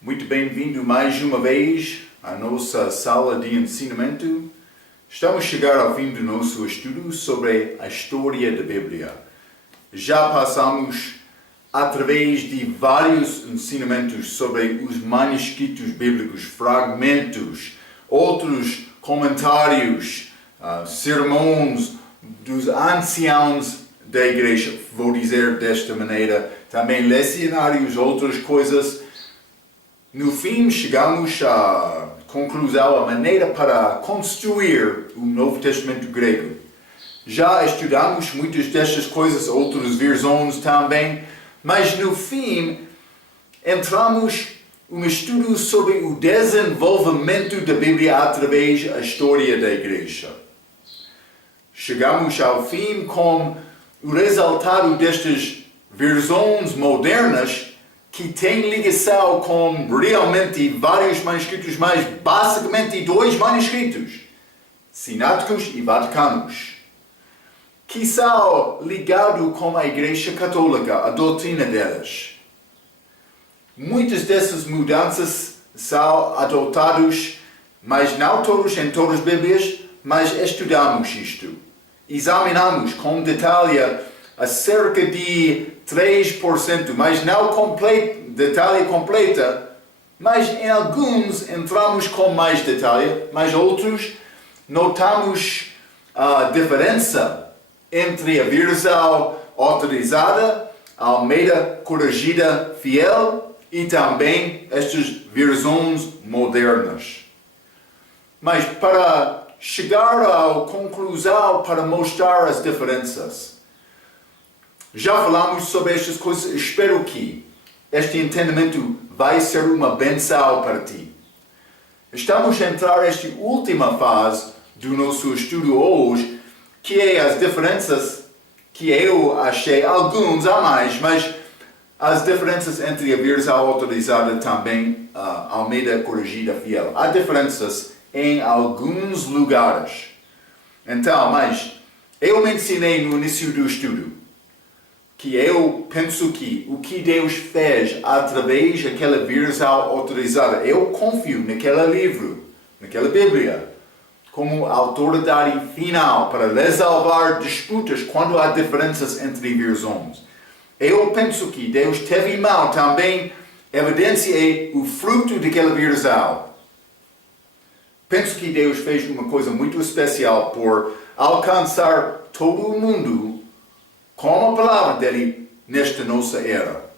Muito bem-vindo mais uma vez à nossa sala de ensinamento. Estamos a chegar ao fim do nosso estudo sobre a história da Bíblia. Já passamos através de vários ensinamentos sobre os manuscritos bíblicos, fragmentos, outros comentários, sermões dos anciãos da igreja, vou dizer desta maneira, também lecionários, outras coisas. No fim, chegamos à conclusão, a maneira para construir o Novo Testamento grego. Já estudamos muitas destas coisas, outras versões também, mas no fim, entramos um estudo sobre o desenvolvimento da Bíblia através da história da igreja. Chegamos ao fim com o resultado destas versões modernas que tem ligação com realmente vários manuscritos, mas basicamente dois manuscritos, sináticos e vaticanos, que são ligados com a Igreja Católica, a doutrina delas. Muitas dessas mudanças são adotadas, mas não todas em todas as Bíblias, mas estudamos isto. Examinamos com detalhe acerca de 3%, mas não detalhe completa, mas em alguns entramos com mais detalhe, mas outros notamos a diferença entre a versão autorizada, Almeida Corrigida Fiel e também estas versões modernas. Mas para chegar à conclusão, para mostrar as diferenças, já falamos sobre estas coisas. Espero que este entendimento vai ser uma bênção para ti. Estamos a entrar nesta última fase do nosso estudo hoje, que é as diferenças que eu achei, alguns a mais, mas as diferenças entre a versão autorizada também, a Almeida Corrigida Fiel. Há diferenças em alguns lugares. Então, mas eu mencionei no início do estudo que eu penso que o que Deus fez através daquela versão autorizada, eu confio naquele livro, naquela Bíblia, como autoridade final para resolver disputas quando há diferenças entre versões. Eu penso que Deus teve em mão também evidenciar o fruto daquela versão. Penso que Deus fez uma coisa muito especial por alcançar todo o mundo com a palavra dele nesta nossa era.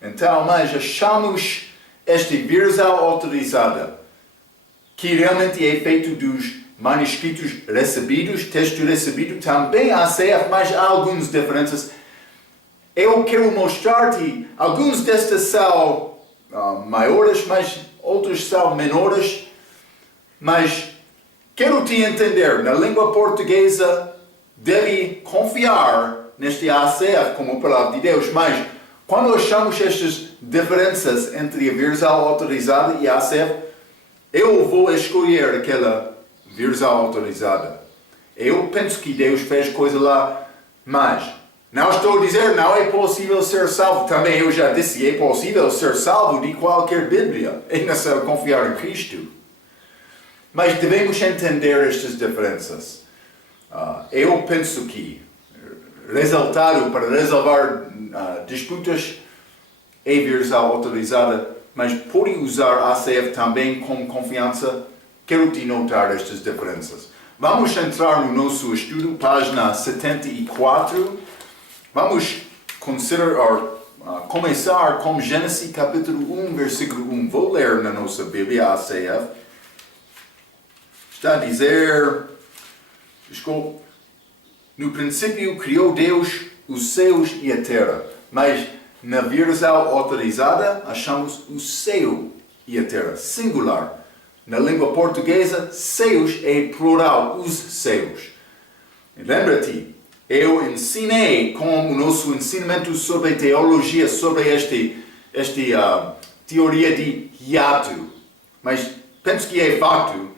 Então, mas achamos esta versão autorizada, que realmente é feito dos manuscritos recebidos, texto recebido, também há mais algumas diferenças. Eu quero mostrar-te, algumas destas são maiores, mas outras são menores. Mas quero te entender, na língua portuguesa deve confiar neste ACF como palavra de Deus, mas quando achamos estas diferenças entre a versão autorizada e a ACF, eu vou escolher aquela versão autorizada. Eu penso que Deus fez coisa lá, mas não estou a dizer não é possível ser salvo. Também eu já disse, é possível ser salvo de qualquer Bíblia. É necessário confiar em Cristo. Mas devemos entender estas diferenças. Eu penso que resultado para resolver disputas é versão autorizada, mas por usar a ACF também com confiança, quero te notar estas diferenças. Vamos entrar no nosso estudo, página 74. Vamos começar com Gênesis capítulo 1, versículo 1. Vou ler na nossa Bíblia ACF. Está a dizer, no princípio criou Deus os céus e a terra, mas na versão autorizada achamos o céu e a terra, singular. Na língua portuguesa, céus é plural, os céus. Lembra-te, eu ensinei com o nosso ensinamento sobre teologia, sobre esta teoria de hiato, mas penso que é facto.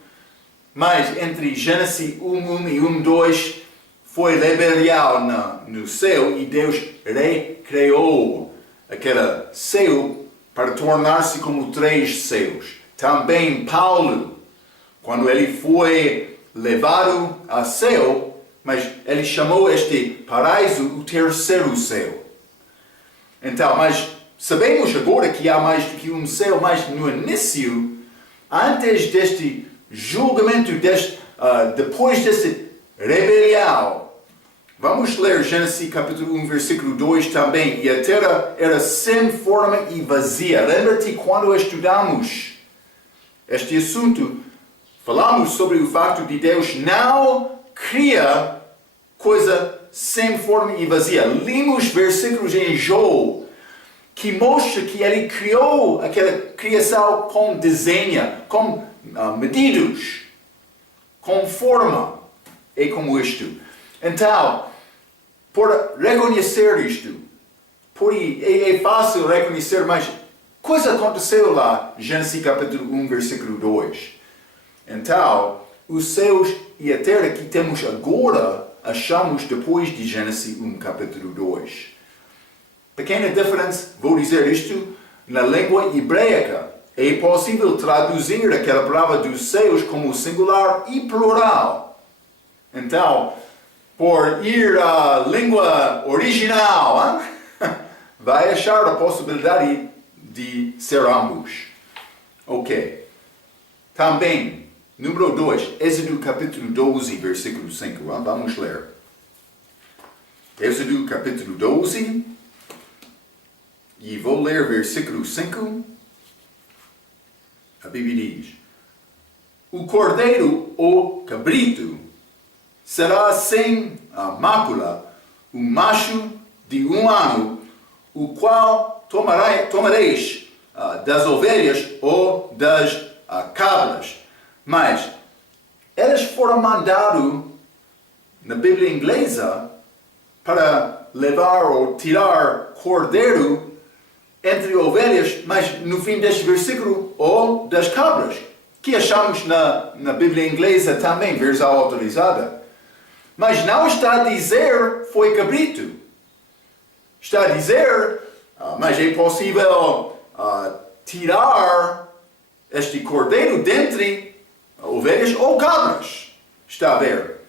Mas entre Gênesis 1:1 e 1:2 foi rebelião no céu e Deus recriou aquele céu para tornar-se como 3 céus. Também Paulo, quando ele foi levado ao céu, mas ele chamou este paraíso o 3º céu. Então, mas sabemos agora que há mais do que um céu, mas no início, antes deste julgamento, depois desta rebelião, vamos ler Gênesis capítulo 1, versículo 2 também. E a terra era sem forma e vazia. Lembra-te quando estudamos este assunto, falamos sobre o facto de Deus não cria coisa sem forma e vazia. Limos versículos em Joel que mostra que ele criou aquela criação com desenho, com medidas, com forma. É como isto. Então, por reconhecer isto, é fácil reconhecer, mas coisa aconteceu lá, Gênesis capítulo 1, versículo 2. Então, os céus e a terra que temos agora, achamos depois de Gênesis 1, capítulo 2. Pequena diferença, vou dizer isto, na língua hebraica, é possível traduzir aquela palavra dos céus como singular e plural. Então, por ir à língua original, vai achar a possibilidade de ser ambos. Ok. Também, número 2, Êxodo capítulo 12, versículo 5. Vamos ler. Êxodo capítulo 12, e vou ler versículo 5. A Bíblia diz: o cordeiro ou cabrito será sem mácula, o macho de 1 ano, o qual tomareis das ovelhas ou das cabras. Mas eles foram mandados na Bíblia inglesa para levar ou tirar cordeiro entre ovelhas, mas no fim deste versículo, ou das cabras, que achamos na Bíblia inglesa também, versão autorizada. Mas não está a dizer foi cabrito. Está a dizer, mas é possível tirar este cordeiro dentre ovelhas ou cabras. Está a ver?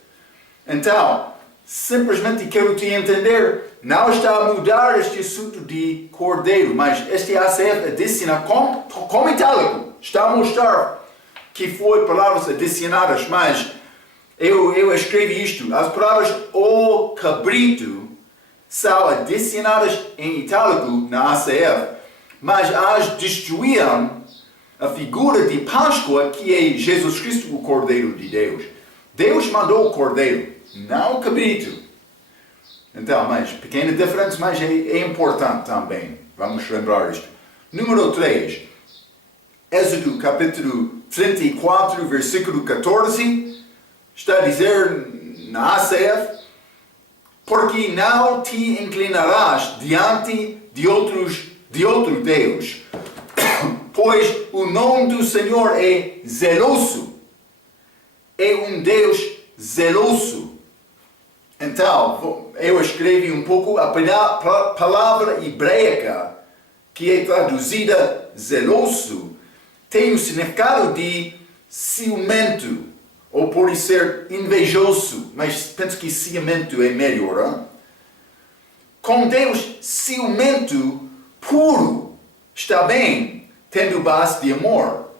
Então, simplesmente quero te entender, não está a mudar este assunto de cordeiro, mas este ACF adiciona com itálico. Está a mostrar que foi palavras adicionadas, mas eu escrevi isto. As palavras o cabrito são adicionadas em itálico na ACF, mas as destruíam a figura de Páscoa, que é Jesus Cristo, o Cordeiro de Deus. Deus mandou o cordeiro, não o cabrito. Então, mas pequena diferença, mas é importante também. Vamos lembrar isto. Número 3. Êxodo capítulo 34, versículo 14. Está a dizer na ACF: porque não te inclinarás diante de outro Deus, pois o nome do Senhor é zeloso. É um Deus zeloso. Então, eu escrevi um pouco a palavra hebraica, que é traduzida zeloso, tem o significado de ciumento, ou pode ser invejoso, mas penso que ciumento é melhor. Hein? Com Deus, ciumento puro está bem, tendo base de amor.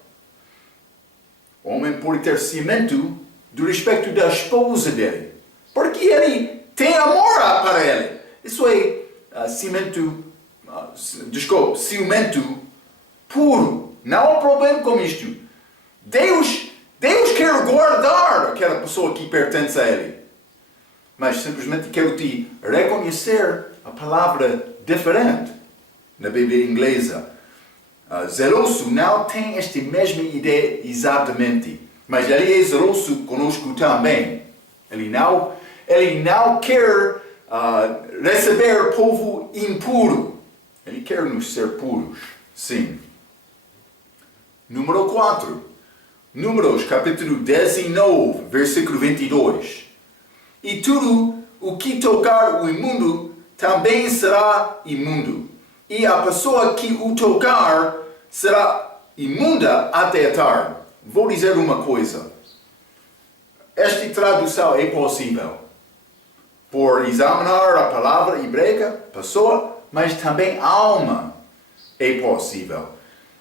O homem pode ter ciumento do respeito da esposa dele, porque ele tem amor para ele. Isso é ciumento puro. Não há problema com isto. Deus quer guardar aquela pessoa que pertence a ele. Mas simplesmente quero te reconhecer a palavra diferente na Bíblia inglesa. Zeloso não tem esta mesma ideia exatamente. Mas ele é zeloso conosco também. Ele não quer receber povo impuro. Ele quer nos ser puros. Sim. Número 4. Números, capítulo 19, versículo 22. E tudo o que tocar o imundo também será imundo. e a pessoa que o tocar será imunda até a tarde. Vou dizer uma coisa. Esta tradução é possível por examinar a palavra hebraica, pessoa, mas também alma é possível.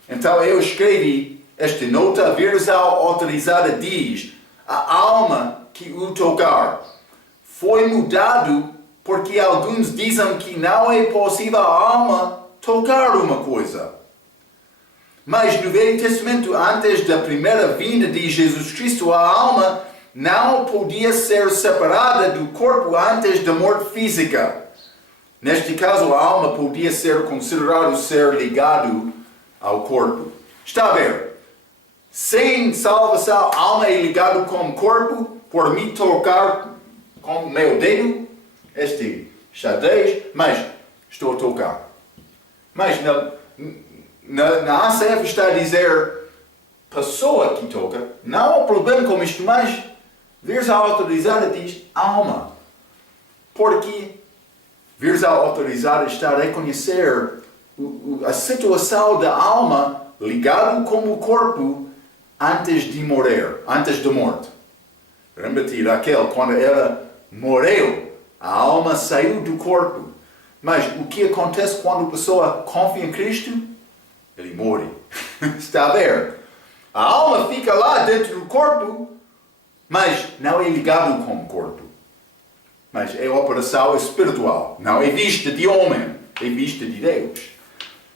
Então eu escrevi esta nota, a versão autorizada diz, a alma que o tocar foi mudado porque alguns dizem que não é possível a alma tocar uma coisa. Mas no Velho Testamento, antes da primeira vinda de Jesus Cristo, a alma não podia ser separada do corpo antes da morte física. Neste caso, a alma podia ser considerado ser ligado ao corpo. Está a ver? Sem salvação, a alma é ligada com o corpo, por me tocar com o meu dedo, este xadrez, mas estou a tocar. Mas na ACF está a dizer pessoa que toca, não há problema com isto, mas versão autorizada diz alma. Porque versão autorizada está a reconhecer a situação da alma ligada com o corpo antes de morrer, antes da morte. Lembra-te, Raquel, quando ela morreu, a alma saiu do corpo. Mas o que acontece quando a pessoa confia em Cristo? Ele morre. Está a ver? A alma fica lá dentro do corpo, mas não é ligado com o corpo. Mas é operação espiritual. Não é vista de homem, é vista de Deus.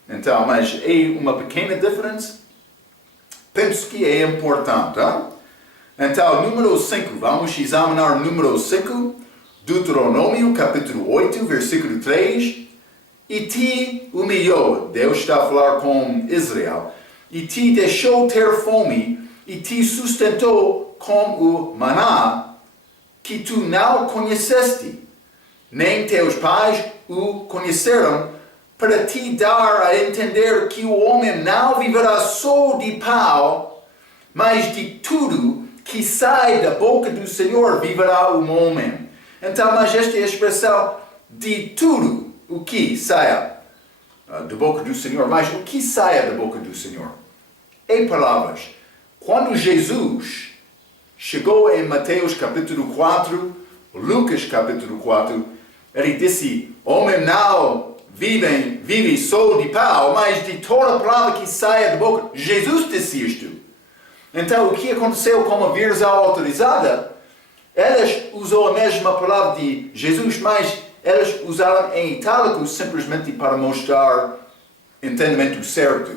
Então, mas é uma pequena diferença. Penso que é importante. Hein? Então, número 5. Vamos examinar número 5. Deuteronômio, capítulo 8, versículo 3. E te humilhou. Deus está a falar com Israel. E te deixou ter fome. E te sustentou com o maná que tu não conheceste. Nem teus pais o conheceram, para te dar a entender que o homem não viverá só de pau, mas de tudo que sai da boca do Senhor viverá o homem. Então, mas esta é a expressão de tudo o que saia da boca do Senhor. Mas o que saia da boca do Senhor? Em palavras, quando Jesus chegou em Mateus capítulo 4, Lucas capítulo 4, ele disse, homem não vive só de pau, mas de toda a palavra que saia da boca. Jesus disse isto. Então, o que aconteceu com a versão autorizada? Elas usou a mesma palavra de Jesus, mas elas usaram em itálico simplesmente para mostrar entendimento certo.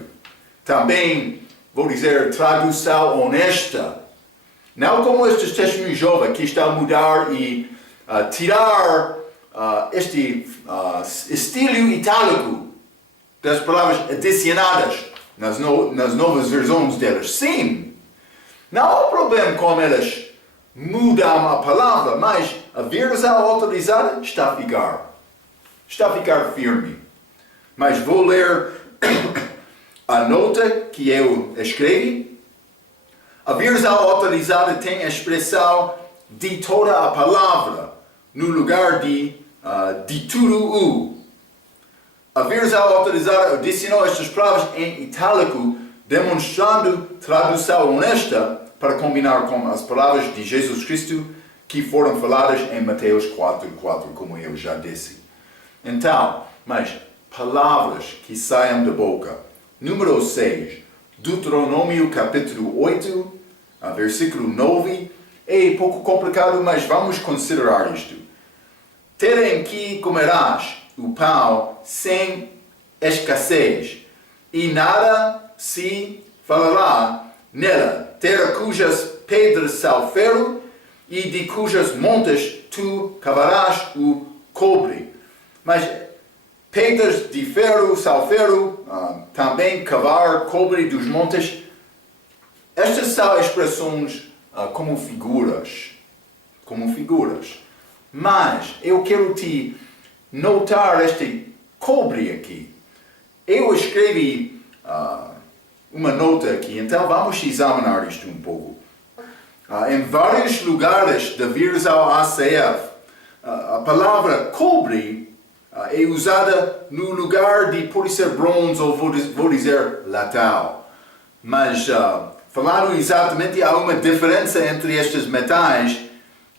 Também, vou dizer, tradução honesta. Não como estes testemunhos jovens que estão a mudar e tirar este estilo itálico das palavras adicionadas nas novas versões delas. Sim, não há problema com elas mudam a palavra, mas a versão autorizada está a ficar firme. Mas vou ler a nota que eu escrevi. A versão autorizada tem a expressão de toda a palavra no lugar de tudo o. A versão autorizada adicionou estas palavras em itálico, demonstrando tradução honesta para combinar com as palavras de Jesus Cristo que foram faladas em Mateus 4:4, como eu já disse. Então, mas palavras que saiam da boca. Número 6, Deuteronômio capítulo 8, versículo 9. É pouco complicado, mas vamos considerar isto. Terem que comerás o pão sem escassez, e nada se falará nela, terra cujas pedras são ferro, e de cujas montes tu cavarás o cobre. Mas pedras de ferro, são ferro, também cavar cobre dos montes. Estas são expressões como figuras. Mas eu quero te notar este cobre aqui. Eu escrevi uma nota aqui, então vamos examinar isto um pouco. Em vários lugares da versão ACF, a palavra cobre é usada no lugar de pode ser bronze ou vou dizer latão. Mas falando exatamente, há uma diferença entre estes metais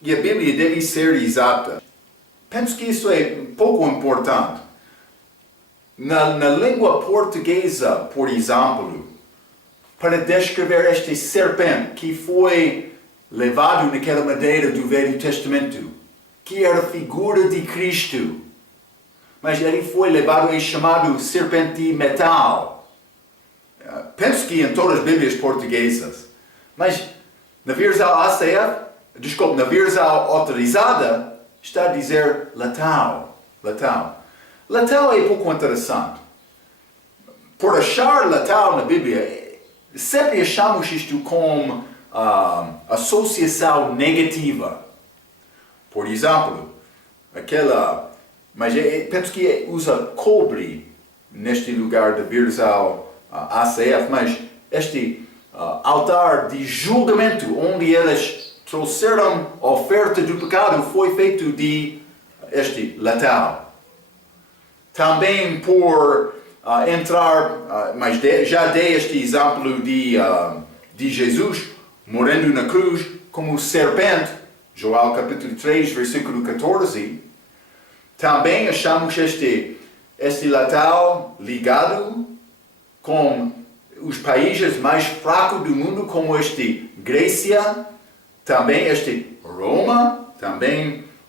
e a Bíblia deve ser exata. Penso que isso é um pouco importante. Na língua portuguesa, por exemplo, para descrever este serpente que foi levado naquela madeira do Velho Testamento, que era a figura de Cristo, mas ele foi levado e chamado serpente de metal. Penso que em todas as Bíblias portuguesas, mas na versão na versão autorizada, está a dizer latão. Latão é pouco interessante. Por achar latão na Bíblia, sempre achamos isto como associação negativa. Por exemplo, mas penso que usa cobre neste lugar da versão ACF, mas este altar de julgamento, onde eles trouxeram a oferta do pecado, foi feito de este latão. Também por entrar, mas já dei este exemplo de Jesus morrendo na cruz como serpente, Joel capítulo 3, versículo 14. Também achamos este latão ligado com os países mais fracos do mundo, como Grécia, também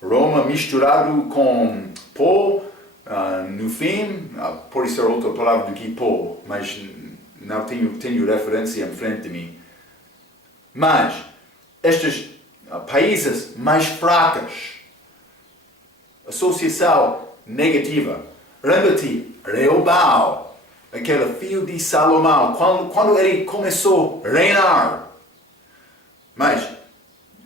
Roma misturado com pó, no fim, pode ser outra palavra do que pó, mas não tenho referência em frente de mim. Mas estes países mais fracos, associação negativa. Lembra-te, Rehoboam, aquele filho de Salomão, quando ele começou a reinar, mas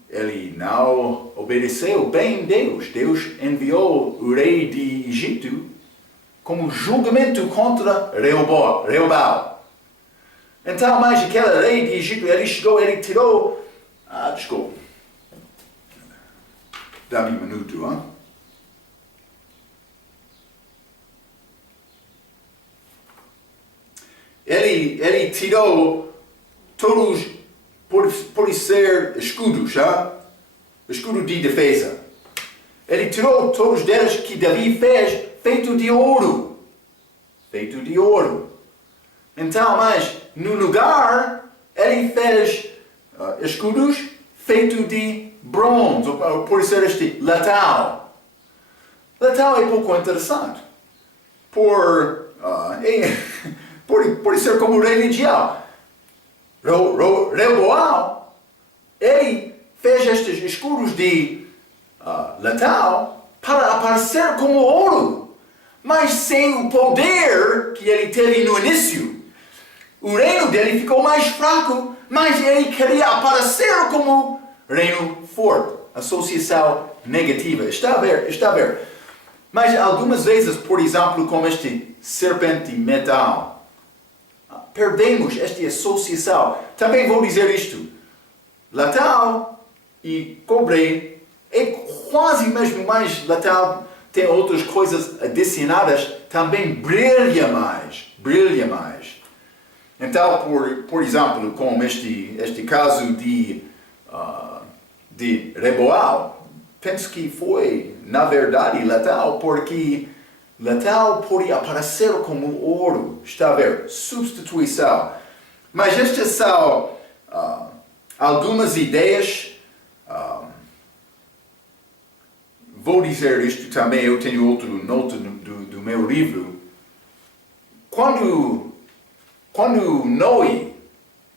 ele não obedeceu bem Deus. Deus enviou o rei de Egito como julgamento contra Rehoboam. Então, mas aquele rei de Egito, ele tirou... desculpa. Dá-me um minuto, hein? Ele tirou todos, pode ser escudos, escudo de defesa. Ele tirou todos deles que Davi fez, feito de ouro. Então, mas no lugar, ele fez escudos feito de bronze, ou pode ser este latão. Latão é pouco interessante. Pode ser como religião. Rehoboam, ele fez estes escudos de latão para aparecer como ouro, mas sem o poder que ele teve no início. O reino dele ficou mais fraco, mas ele queria aparecer como reino forte. Associação negativa. Está a ver? Mas algumas vezes, por exemplo, como este serpente metal, perdemos esta associação. Também vou dizer isto. Latão e cobre é quase mesmo, mas latão tem outras coisas adicionadas, também brilha mais. Então, por exemplo, como este caso de Rehoboam, penso que foi, na verdade, latão, porque latão pode aparecer como ouro. Está a ver? Substituição. Mas estas são algumas ideias. Vou dizer isto também, eu tenho outra nota do meu livro. Quando Noé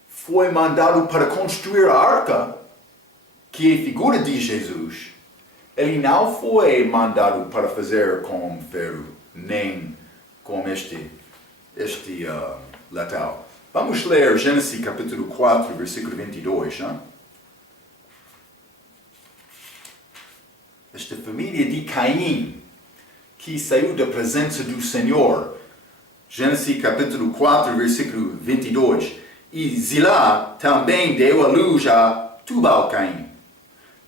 foi mandado para construir a arca, que é figura de Jesus, ele não foi mandado para fazer com ferro, nem com este latão. Vamos ler Gênesis capítulo 4, versículo 22. Né? Esta família de Caim, que saiu da presença do Senhor. Gênesis capítulo 4, versículo 22. E Zilá também deu à luz a Tubal-Caim,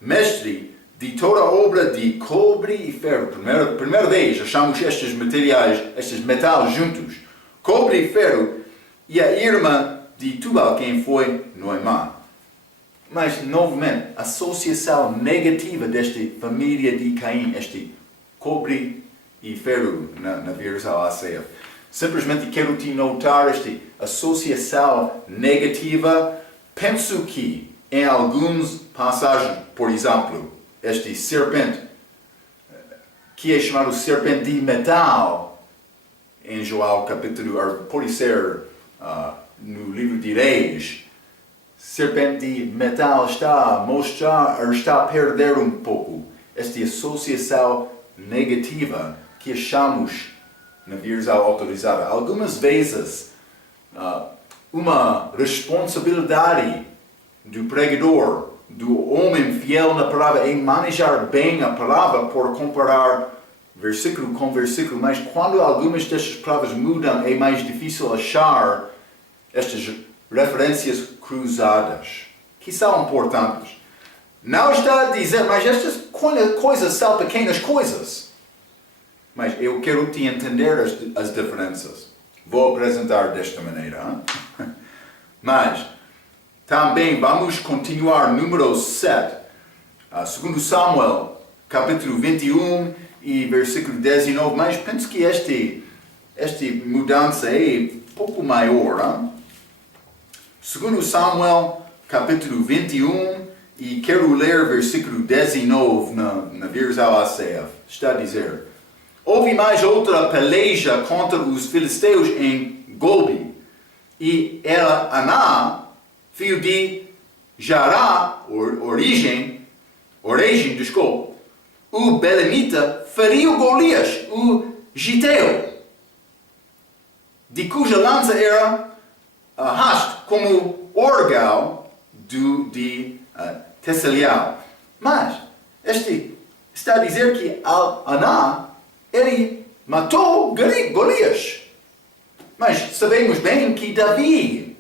mestre de toda a obra de cobre e ferro. Primeira vez achamos estes materiais, estes metais juntos. Cobre e ferro e a irmã de Tubal, quem foi Noemã. Mas, novamente, a associação negativa desta família de Caim, este cobre e ferro na versão ACF. Simplesmente quero te notar esta associação negativa. Penso que em algumas passagens, por exemplo, este serpente, que é chamado serpente de metal, em João capítulo, pode ser no livro de Reis, serpente de metal está a perder um pouco esta associação negativa que achamos na versão autorizada. Algumas vezes, uma responsabilidade do pregador, do homem fiel na palavra, é manejar bem a palavra por comparar versículo com versículo, mas quando algumas destas palavras mudam, é mais difícil achar estas referências cruzadas, que são importantes. Não está a dizer, mas estas coisas são pequenas coisas. Mas eu quero te entender as diferenças. Vou apresentar desta maneira. Mas, também vamos continuar número 7. Segundo Samuel, capítulo 21 e versículo 19. Mas penso que esta mudança é um pouco maior. Segundo Samuel, capítulo 21, e quero ler versículo 19 na versão ACF. Está a dizer: houve mais outra peleja contra os filisteus em Golbi, e era Aná, filho de Jará, origem, o Belemita, feriu Golias, o Giteu, de cuja lança era haste como órgão de Tesselial. Mas, está a dizer que Aná, ele matou Golias. Mas sabemos bem que Davi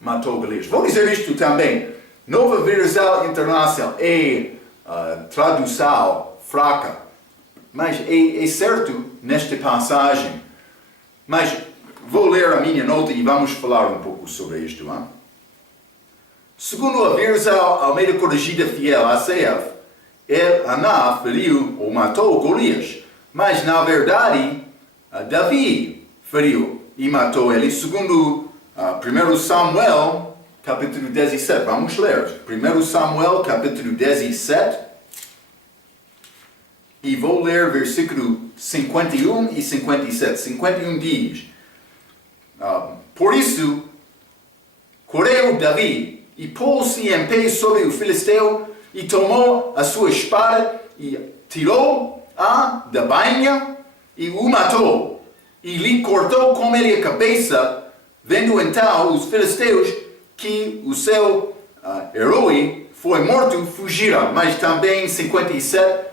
matou Golias. Vou dizer isto também. Nova versão internacional é tradução fraca. Mas é certo nesta passagem. Mas vou ler a minha nota e vamos falar um pouco sobre isto. Hein? Segundo a versão Almeida Corrigida Fiel, ACF, Aná feriu ou matou Golias. Mas, na verdade, Davi feriu e matou ele. Segundo 1 Samuel, capítulo 17. Vamos ler. 1 Samuel, capítulo 17. E vou ler versículo 51 e 57. 51 diz: por isso, correu Davi e pôs-se em pé sobre o filisteu e tomou a sua espada e tirou-a da bainha e o matou. E lhe cortou com ele a cabeça. Vendo então os filisteus que o seu herói foi morto, fugiram. Mas também 57,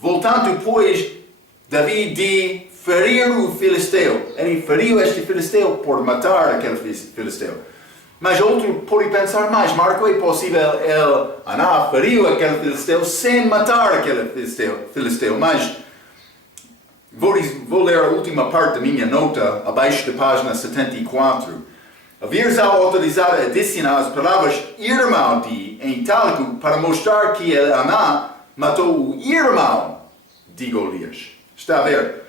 voltando pois Davi de ferir o filisteu. Ele feriu este filisteu por matar aquele filisteu. Mas outro pode pensar mais, Marco, é possível Aná feriu aquele filisteu sem matar aquele filisteu. Mas vou ler a última parte da minha nota, abaixo da página 74. A versão autorizada adiciona as palavras irmão de em itálico para mostrar que Aná matou o irmão de Golias. Está a ver?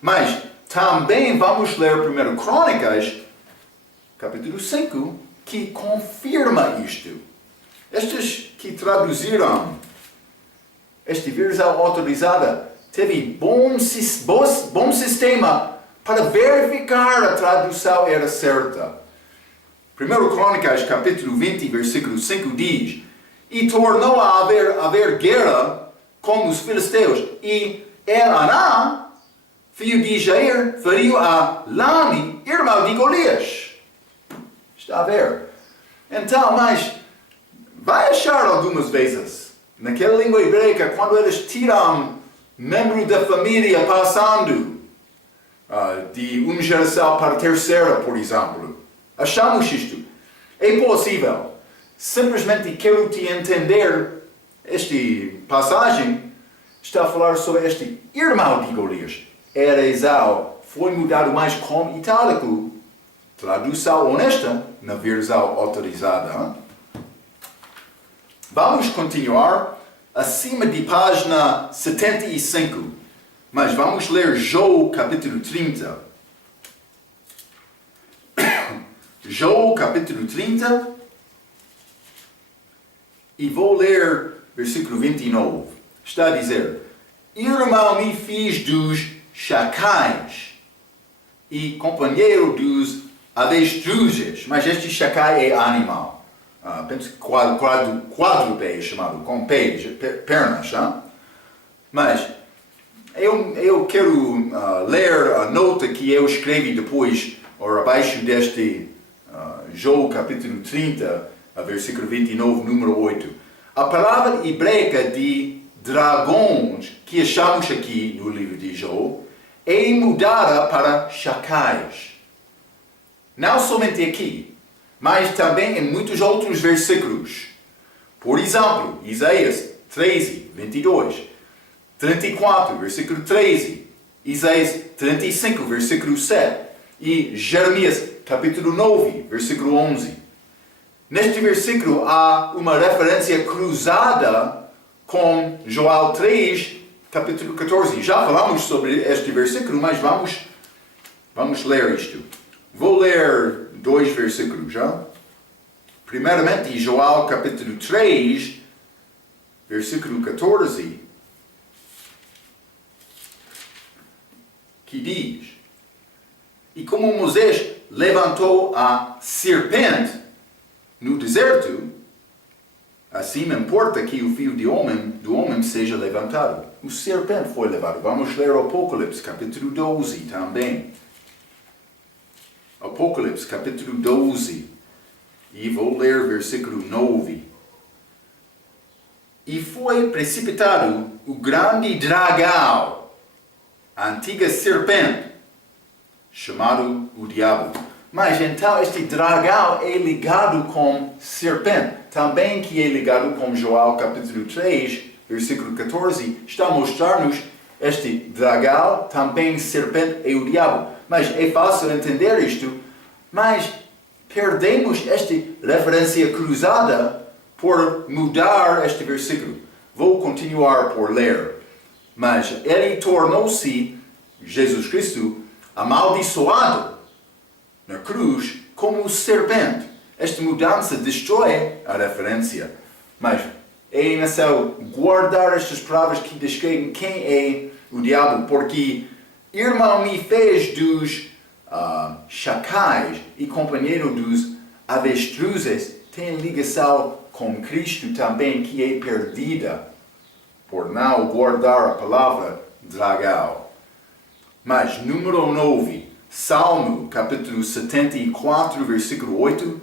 Mas também vamos ler 1 Crônicas, capítulo 5, que confirma isto. Estes que traduziram esta versão autorizada teve bom sistema para verificar a tradução era certa. 1 Crônicas, capítulo 20, versículo 5 diz: e tornou a haver guerra com os filisteus, e Aná, filho de Jair, feriu a Lami, irmão de Golias. Está a ver? Então, mas vai achar algumas vezes, naquela língua hebreica, quando eles tiram membro da família passando de uma geração para a terceira, por exemplo. Achamos isto. É possível. Simplesmente quero te entender este passagem está a falar sobre este irmão de Golias. Era Esaú, foi mudado mais com itálico. Tradução honesta na versão autorizada. Vamos continuar acima de página 75. Mas vamos ler João capítulo 30. João capítulo 30. E vou ler versículo 29. Está a dizer: Irmão me fiz dos chacais e companheiro dos avestruzes. Mas este chacai é animal. Penso que quadrúpede é chamado, com pés, pernas. Mas eu quero ler a nota que eu escrevi depois, ou abaixo deste João capítulo 30, versículo 29, número 8. A palavra hebraica de dragões, que achamos aqui no livro de João, é mudada para chacais. Não somente aqui, mas também em muitos outros versículos. Por exemplo, Isaías 13, 22, 34, versículo 13, Isaías 35, versículo 7 e Jeremias capítulo 9, versículo 11. Neste versículo há uma referência cruzada com Joel 3, capítulo 14. Já falamos sobre este versículo, mas vamos ler isto. Vou ler 2 versículos já. Primeiramente, Joel capítulo 3, versículo 14, que diz: E como Moisés levantou a serpente no deserto, assim importa que o Filho do homem seja levantado. O serpente foi levado. Vamos ler Apocalipse capítulo 12 também. Apocalipse capítulo 12. E vou ler versículo 9. E foi precipitado o grande dragão, a antiga serpente, chamado o diabo. Mas então este dragão é ligado com serpente, também que é ligado com Joel capítulo 3, versículo 14, está a mostrar-nos este dragão, também serpente, é o diabo. Mas é fácil entender isto, mas perdemos esta referência cruzada por mudar este versículo. Vou continuar por ler. Mas ele tornou-se, Jesus Cristo, amaldiçoado na cruz como serpente. Esta mudança destrói a referência. Mas é necessário guardar estas palavras que descrevem quem é o diabo, porque irmão me fez dos chacais e companheiro dos avestruzes, tem ligação com Cristo também, que é perdida por não guardar a palavra dragão. Mas número 9, Salmo capítulo 74, versículo 8,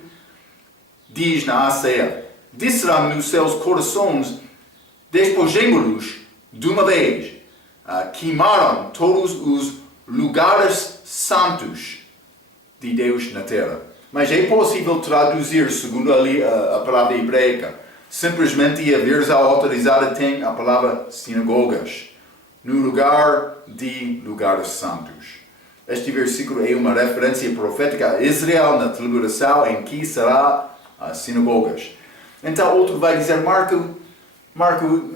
diz na ACF: Disseram nos seus corações, despojemo-los de uma vez. Queimaram todos os lugares santos de Deus na terra. Mas é possível traduzir segundo a palavra hebraica. Simplesmente a versão autorizada tem a palavra sinagogas, no lugar de lugares santos. Este versículo é uma referência profética a Israel na tribulação, em que será as sinagogas. Então outro vai dizer: Marco,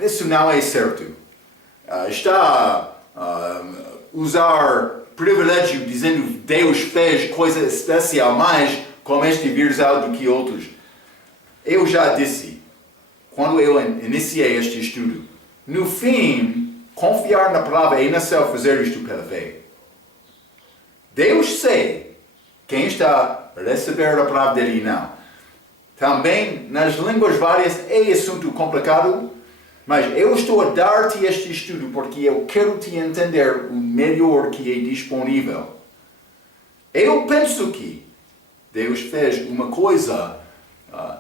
isso não é certo. Está a usar privilégio dizendo Deus fez coisa especial mais com este versão do que outros. Eu já disse, quando eu iniciei este estudo, no fim, confiar na palavra é necessário fazer isto pela fé. Deus sei quem está a receber a palavra dele e não. Também nas línguas várias é assunto complicado, mas eu estou a dar-te este estudo porque eu quero te entender o melhor que é disponível. Eu penso que Deus fez uma coisa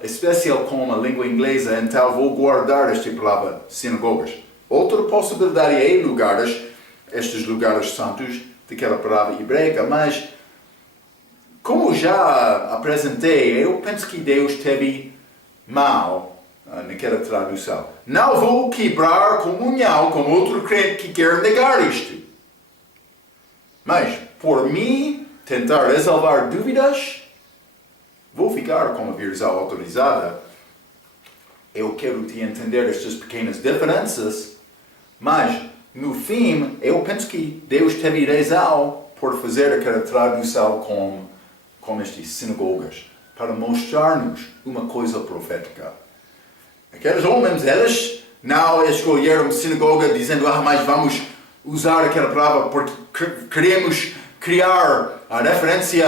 especial com a língua inglesa, então vou guardar esta palavra sinagogas. Outra possibilidade é estes lugares santos, daquela palavra hebraica, mas como já apresentei, eu penso que Deus teve mal naquela tradução. Não vou quebrar comunhão com outro crente que quer negar isto. Mas, por mim, tentar resolver dúvidas, vou ficar com a versão autorizada. Eu quero te entender estas pequenas diferenças, mas, no fim, eu penso que Deus teve razão por fazer aquela tradução com estas sinagogas, para mostrar-nos uma coisa profética. Aqueles homens, eles não escolheram sinagoga dizendo, mas vamos usar aquela palavra porque queremos criar a referência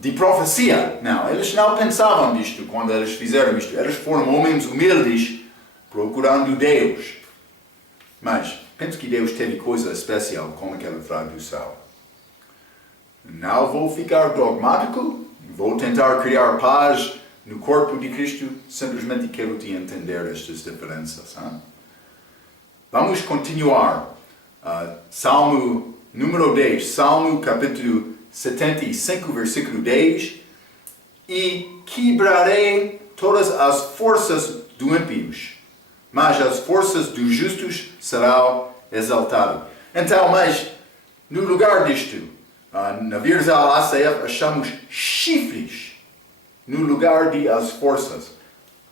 de profecia. Não, eles não pensavam nisto quando eles fizeram isto. Eles foram homens humildes procurando Deus. Mas penso que Deus teve coisa especial com aquela tradução. Não vou ficar dogmático, vou tentar criar paz no corpo de Cristo, simplesmente quero te entender estas diferenças. Hein? Vamos continuar. Salmo número 10, Salmo capítulo 75, versículo 10. E quebrarei todas as forças do ímpios, mas as forças dos justos serão exaltadas. Então, mas no lugar disto, na versão ACF achamos chifres no lugar de as forças.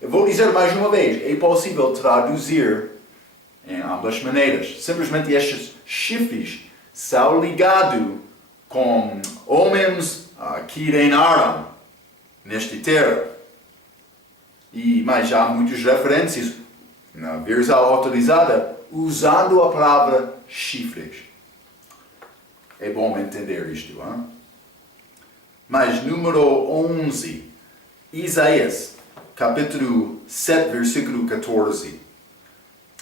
Eu vou dizer mais uma vez, é possível traduzir em ambas maneiras. Simplesmente estes chifres são ligados com homens que reinaram nesta terra. Mas há muitas referências na versão autorizada usando a palavra chifres. É bom entender isto. Hein? Mas número 11, Isaías, capítulo 7, versículo 14.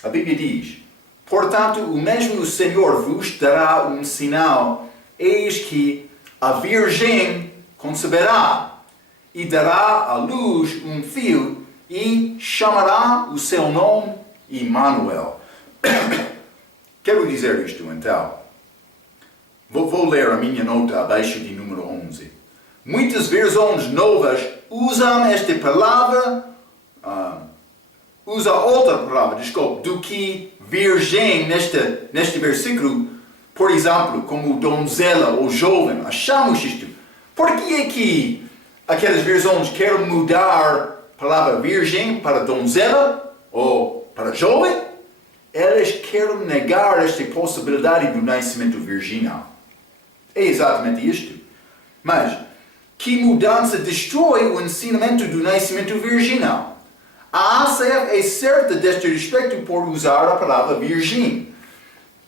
A Bíblia diz, portanto, o mesmo Senhor vos dará um sinal, eis que a Virgem conceberá e dará à luz um filho e chamará o seu nome Immanuel. Quero dizer isto então. Vou ler a minha nota abaixo de número 11. Muitas versões novas usam esta palavra, usa outra palavra, do que virgem neste versículo, por exemplo, como donzela ou jovem. Achamos isto. Por que é que aquelas versões querem mudar a palavra virgem para donzela ou para jovem? Elas querem negar esta possibilidade do nascimento virginal. É exatamente isto. Mas, que mudança destrói o ensinamento do nascimento virginal? A ACF é certa deste respeito por usar a palavra virgem.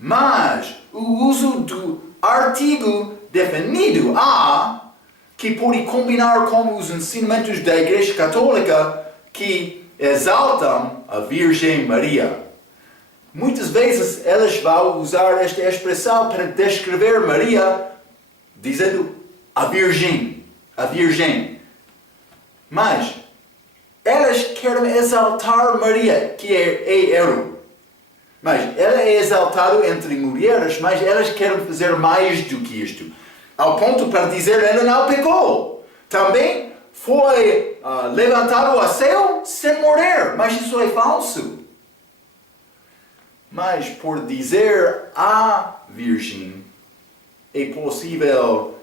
Mas, o uso do artigo definido a, que pode combinar com os ensinamentos da Igreja Católica que exaltam a Virgem Maria. Muitas vezes elas vão usar esta expressão para descrever Maria, dizendo a Virgem. Mas elas querem exaltar Maria, que é hétero. Mas ela é exaltada entre mulheres, mas elas querem fazer mais do que isto. Ao ponto para dizer ela não pecou. Também foi levantado ao céu sem morrer, mas isso é falso. Mas por dizer a Virgem, é possível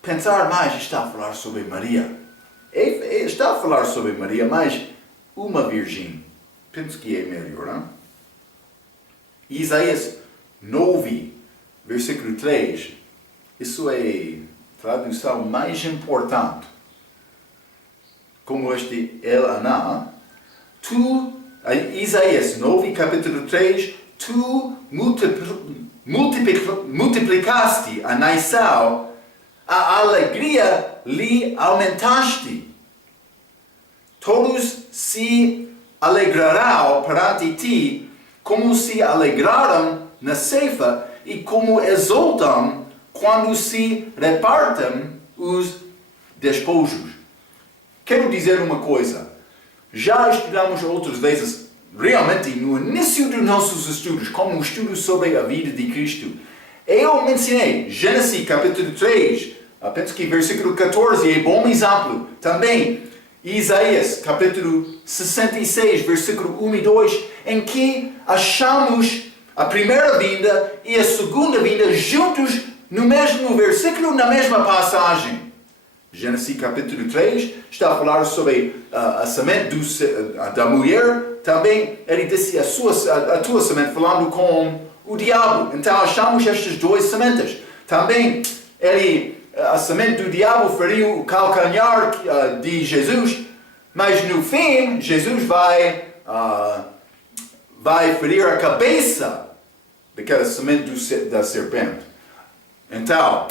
pensar mais, está a falar sobre Maria. Está a falar sobre Maria, mas uma Virgem. Penso que é melhor, não? Isaías 9, versículo 3. Isso é a tradução mais importante. Como este Elaná. Isaías 9, capítulo 3. Tu multiplicaste a nação, a alegria lhe aumentaste. Todos se alegrarão perante ti, como se alegraram na ceifa e como exultam quando se repartem os despojos. Quero dizer uma coisa. Já estudamos outras vezes, realmente no início dos nossos estudos, como um estudo sobre a vida de Cristo. Eu mencionei Gênesis capítulo 3, penso que versículo 14 é bom exemplo. Também Isaías, capítulo 66, versículo 1 e 2, em que achamos a primeira vinda e a segunda vinda juntos no mesmo versículo, na mesma passagem. Gênesis capítulo 3 está a falar sobre a semente da mulher. Também ele disse a tua semente, falando com o diabo. Então achamos estas duas sementes. Também a semente do diabo feriu o calcanhar de Jesus, mas no fim Jesus vai ferir a cabeça daquela semente da serpente. Então,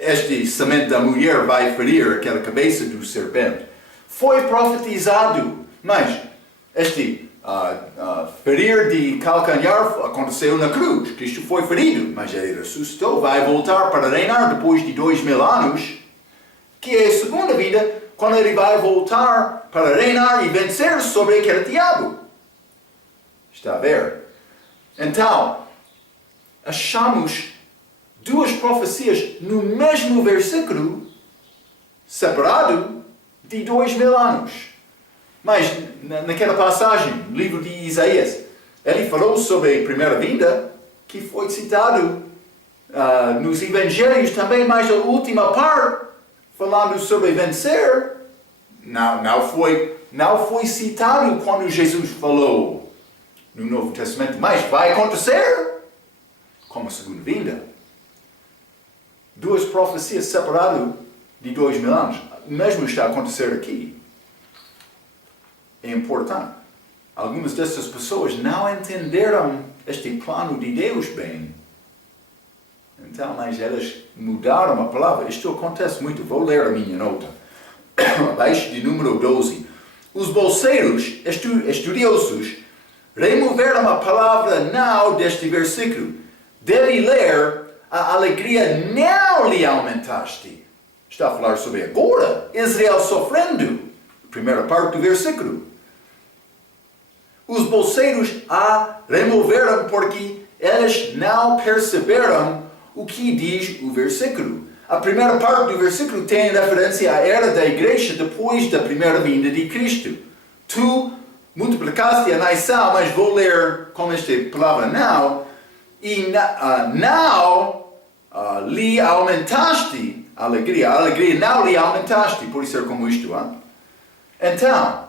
este semente da mulher vai ferir aquela cabeça do serpente. Foi profetizado, mas este ferir de calcanhar aconteceu na cruz. Cristo foi ferido, mas ele ressuscitou, vai voltar para reinar depois de 2000 anos, que é a segunda vinda, quando ele vai voltar para reinar e vencer sobre aquele diabo. Está a ver? Então, achamos duas profecias no mesmo versículo, separado de 2000 anos. Mas naquela passagem, no livro de Isaías, ele falou sobre a primeira vinda, que foi citado nos evangelhos também, mas a última parte, falando sobre vencer, não foi citado quando Jesus falou no Novo Testamento, mas vai acontecer como a segunda vinda. Duas profecias separadas de 2000 anos. O mesmo está a acontecer aqui. É importante. Algumas dessas pessoas não entenderam este plano de Deus bem. Então, mas elas mudaram a palavra. Isto acontece muito. Vou ler a minha nota. Abaixo de número 12. Os bolseiros estudiosos removeram a palavra não deste versículo. Deve ler: a alegria não lhe aumentaste. Está a falar sobre agora, Israel sofrendo. Primeira parte do versículo. Os bolseiros a removeram porque eles não perceberam o que diz o versículo. A primeira parte do versículo tem referência à era da igreja depois da primeira vinda de Cristo. Tu multiplicaste a nação, mas vou ler com esta palavra não. E não lhe aumentaste a alegria não lhe aumentaste, por ser como isto. Então,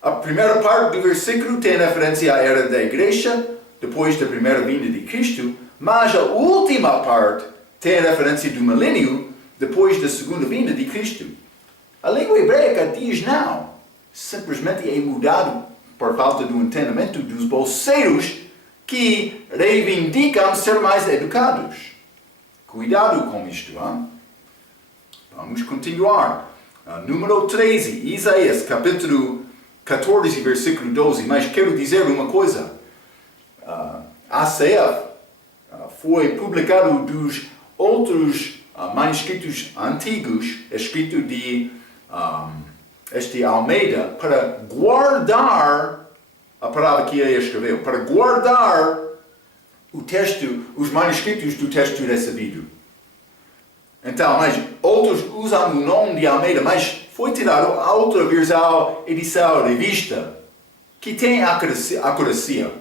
a primeira parte do versículo tem referência à era da igreja, depois da primeira vinda de Cristo, mas a última parte tem referência do milênio, depois da segunda vinda de Cristo. A língua hebraica diz não, simplesmente é mudado por falta do entendimento dos bolseiros que reivindicam ser mais educados. Cuidado com isto. Vamos continuar. Número 13, Isaías, capítulo 14, versículo 12. Mas quero dizer uma coisa. ACF foi publicado dos outros manuscritos antigos, escrito de este Almeida, para guardar a palavra que ele escreveu, para guardar o texto, os manuscritos do texto recebido. Então, mas outros usam o nome de Almeida, mas foi tirado a outra versão, edição, revista, que tem accuracia.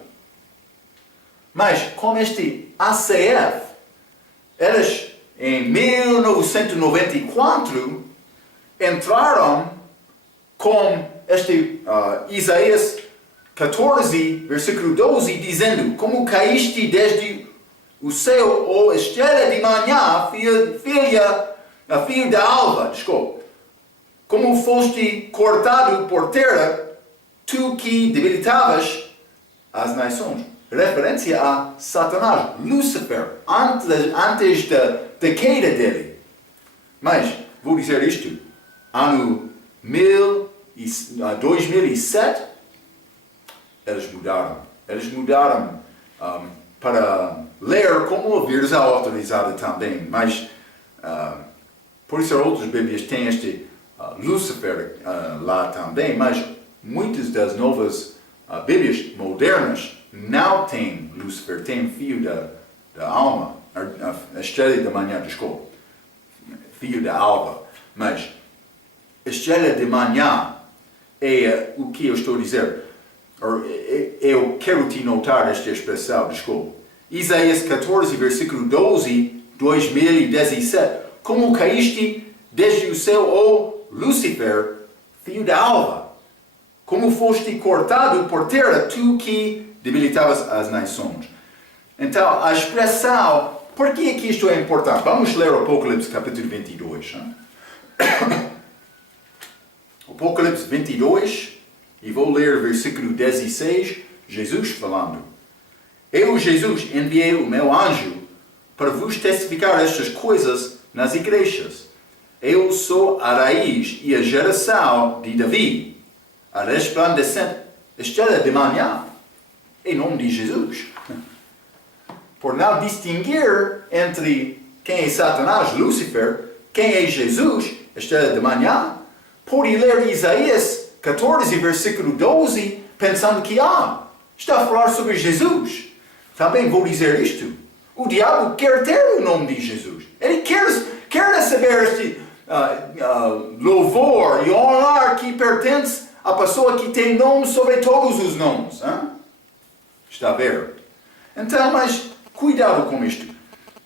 Mas com este ACF, eles em 1994 entraram com este Isaías 14, versículo 12, dizendo: como caíste desde o céu, ó estrela de manhã, filho da alva, como foste cortado por terra, tu que debilitavas as nações. Referência a Satanás, Lúcifer, antes da queda dele. Mas, vou dizer isto, ano 2007, eles mudaram para ler como a versão autorizada também, mas por isso outras Bíblias têm este Lúcifer lá também, mas muitas das novas Bíblias modernas não têm Lúcifer, tem filho da alma, a estrela da manhã, filho da alva, mas estrela de manhã é o que eu estou a dizer. Eu quero te notar esta expressão, desculpa. Isaías 14, versículo 12, 2017. Como caíste desde o céu, ó Lúcifer, filho da alva? Como foste cortado por terra, tu que debilitavas as nações. Então, a expressão, por que é que isto é importante? Vamos ler o Apocalipse capítulo 22. Apocalipse 22, e vou ler versículo 16, Jesus falando. Eu, Jesus, enviei o meu anjo para vos testificar estas coisas nas igrejas. Eu sou a raiz e a geração de Davi, a resplandecente estrela de manhã, em nome de Jesus. Por não distinguir entre quem é Satanás, Lúcifer, quem é Jesus, estrela de manhã, pode ler Isaías 14, versículo 12, pensando que, está a falar sobre Jesus. Também vou dizer isto. O diabo quer ter o nome de Jesus. Ele quer receber este louvor e honrar que pertence à pessoa que tem nome sobre todos os nomes. Está a ver? Então, mas cuidado com isto.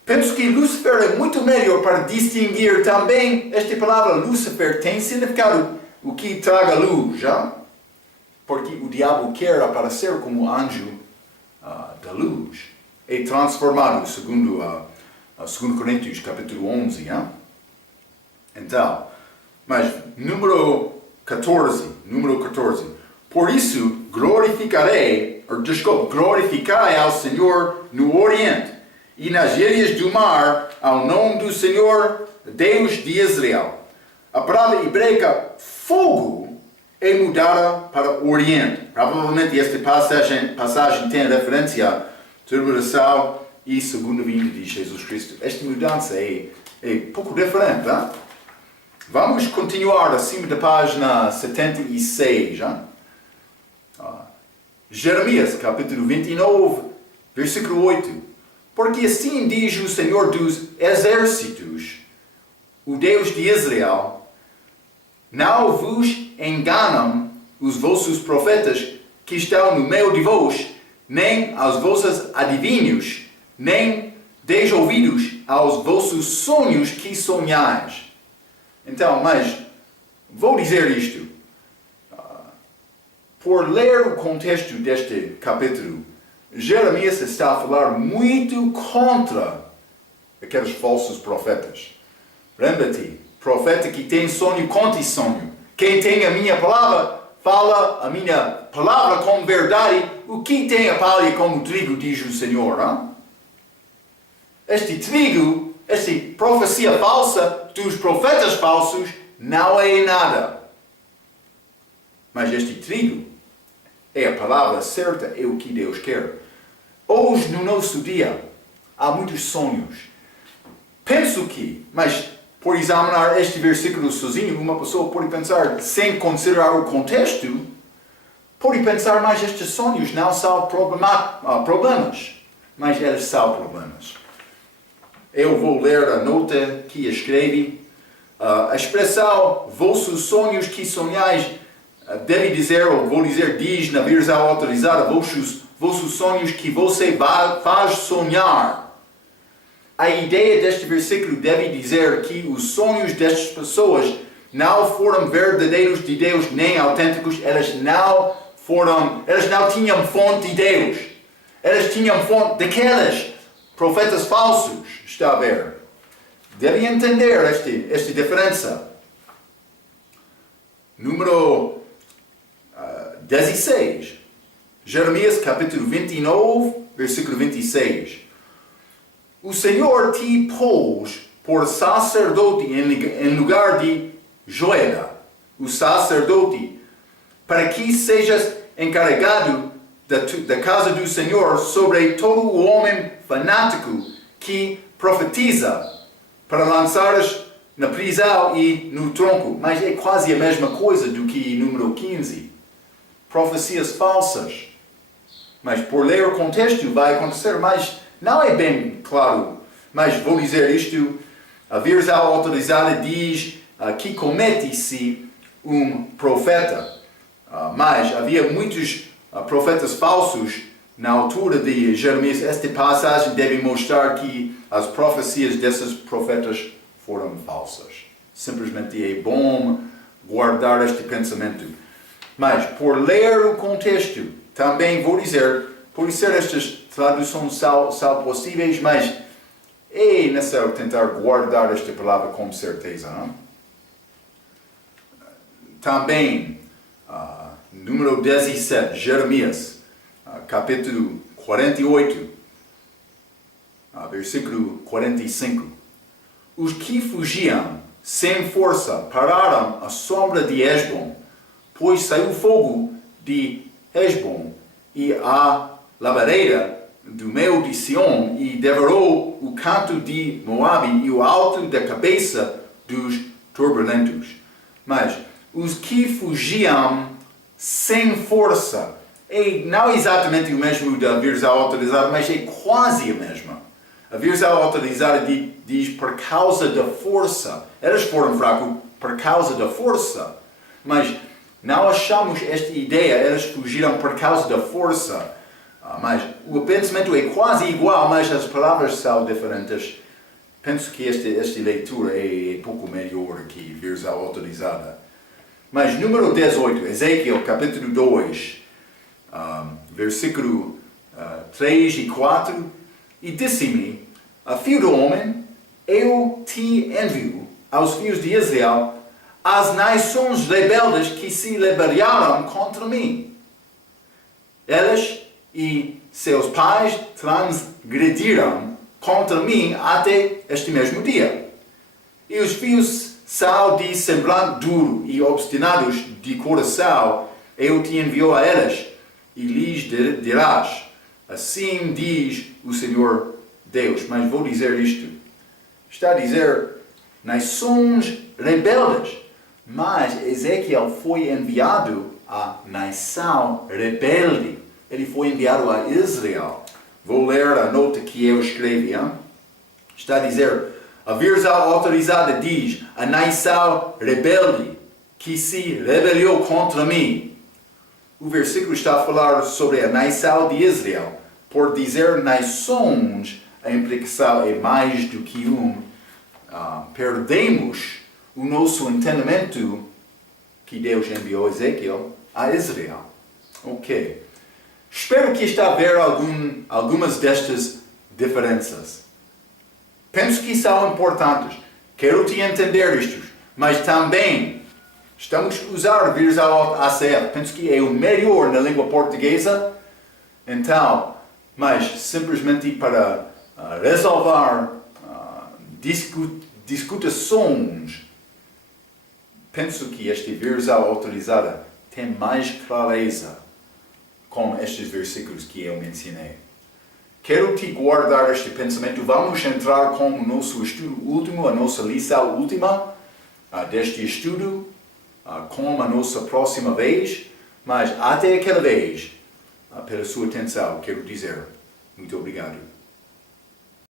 Penso que Lúcifer é muito melhor para distinguir também. Esta palavra Lúcifer tem significado o que traga luz, já? Porque o diabo quer aparecer como anjo da luz. É transformado, segundo 2 Coríntios capítulo 11. Então, mas número 14. Por isso, glorificai ao Senhor no Oriente, e nas ilhas do mar, ao nome do Senhor, Deus de Israel. A palavra hebraica fogo é mudada para Oriente. Provavelmente esta passagem tem referência à tribulação e segunda vinda de Jesus Cristo. Esta mudança é pouco diferente. Vamos continuar acima da página 76. Jeremias, capítulo 29, versículo 8. Porque assim diz o Senhor dos Exércitos, o Deus de Israel: não vos enganam os vossos profetas que estão no meio de vós, nem aos vossos adivinhos, nem deis ouvidos aos vossos sonhos que sonhais. Então, mas, vou dizer isto. Por ler o contexto deste capítulo, Jeremias está a falar muito contra aqueles falsos profetas. Lembra-te, profeta que tem sonho, conte sonho. Quem tem a minha palavra, fala a minha palavra com verdade. O que tem a palha como trigo, diz o Senhor. Este trigo, esta profecia falsa dos profetas falsos, não é nada. Mas este trigo é a palavra certa, é o que Deus quer. Hoje, no nosso dia, há muitos sonhos. Penso que, mas por examinar este versículo sozinho, uma pessoa pode pensar, sem considerar o contexto, pode pensar, mas estes sonhos não são problemas. Mas eles são problemas. Eu vou ler a nota que escrevi. A expressão, vossos sonhos que sonhais, deve dizer, ou vou dizer, diz na versão autorizada, vossos sonhos que você faz sonhar. A ideia deste versículo deve dizer que os sonhos destas pessoas não foram verdadeiros de Deus, nem autênticos. Eles não tinham fonte de Deus. Eles tinham fonte daqueles profetas falsos. Está a ver? Deve entender esta diferença. Número 16. Jeremias capítulo 29, versículo 26. O Senhor te pôs por sacerdote em lugar de Joiada, o sacerdote, para que sejas encarregado da casa do Senhor sobre todo o homem fanático que profetiza, para lançares na prisão e no tronco. Mas é quase a mesma coisa do que número 15. Profecias falsas. Mas por ler o contexto vai acontecer, mas não é bem claro. Mas vou dizer isto, a versão autorizada diz que comete-se profeta, mas havia muitos profetas falsos na altura de Jeremias. Esta passagem deve mostrar que as profecias desses profetas foram falsas. Simplesmente é bom guardar este pensamento. Mas, por ler o contexto, também vou dizer, por ser estas traduções são possíveis, mas é necessário tentar guardar esta palavra com certeza. Não? Também, número 17, Jeremias, capítulo 48, versículo 45. Os que fugiam sem força pararam à sombra de Hesbon, pois saiu fogo de Hesbon e a labareira do meio de Sion e devorou o canto de Moabe e o alto da cabeça dos turbulentos. Mas os que fugiam sem força, não é exatamente o mesmo da versão autorizada, mas é quase a mesma. A versão autorizada diz por causa da força. Eles foram fracos por causa da força. Mas não achamos esta ideia, eles fugiram por causa da força. Mas o pensamento é quase igual, mas as palavras são diferentes. Penso que esta leitura é pouco melhor que a versão autorizada. Mas número 18, Ezequiel capítulo 2, versículo 3 e 4. E disse-me, filho do homem, eu te envio aos filhos de Israel, as nações rebeldes que se rebelaram contra mim. Eles e seus pais transgrediram contra mim até este mesmo dia. E os filhos são de semblante duro e obstinados de coração, eu te envio a eles, e lhes dirás, assim diz o Senhor Deus. Mas vou dizer isto. Está a dizer nações rebeldes. Mas Ezequiel foi enviado à nação rebelde. Ele foi enviado a Israel. Vou ler a nota que eu escrevi. Hein? Está a dizer, a versão autorizada diz, a nação rebelde que se rebelou contra mim. O versículo está a falar sobre a nação de Israel. Por dizer nações, a implicação é mais do que perdemos o nosso entendimento que Deus enviou a Ezequiel a Israel. Ok. Espero que está a ver algumas destas diferenças. Penso que são importantes. Quero te entender isto. Mas também estamos a usar a versão ACF. Penso que é o melhor na língua portuguesa. Então, mas simplesmente para resolver discussões, penso que esta versão autorizada tem mais clareza com estes versículos que eu mencionei. Quero te guardar este pensamento. Vamos entrar com o nosso estudo último, a nossa lição última deste estudo, com a nossa próxima vez. Mas até aquela vez, pela sua atenção, quero dizer muito obrigado.